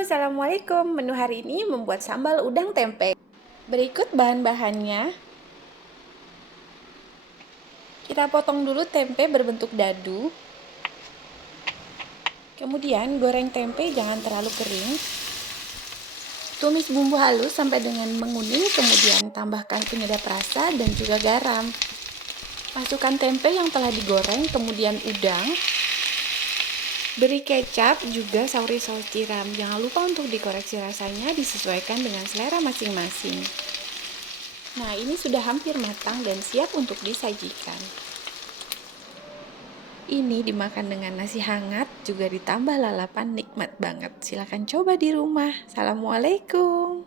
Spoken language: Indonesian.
Assalamualaikum. Menu hari ini membuat sambal udang tempe. Berikut bahan-bahannya. Kita potong dulu tempe berbentuk dadu. Kemudian goreng tempe jangan terlalu kering. Tumis bumbu halus sampai dengan menguning, kemudian tambahkan penyedap rasa dan juga garam. Masukkan tempe yang telah digoreng, kemudian udang. Beri kecap, juga sauri saus tiram. Jangan lupa untuk dikoreksi rasanya, disesuaikan dengan selera masing-masing. Nah, ini sudah hampir matang dan siap untuk disajikan. Ini dimakan dengan nasi hangat, juga ditambah lalapan, nikmat banget. Silahkan coba di rumah. Assalamualaikum.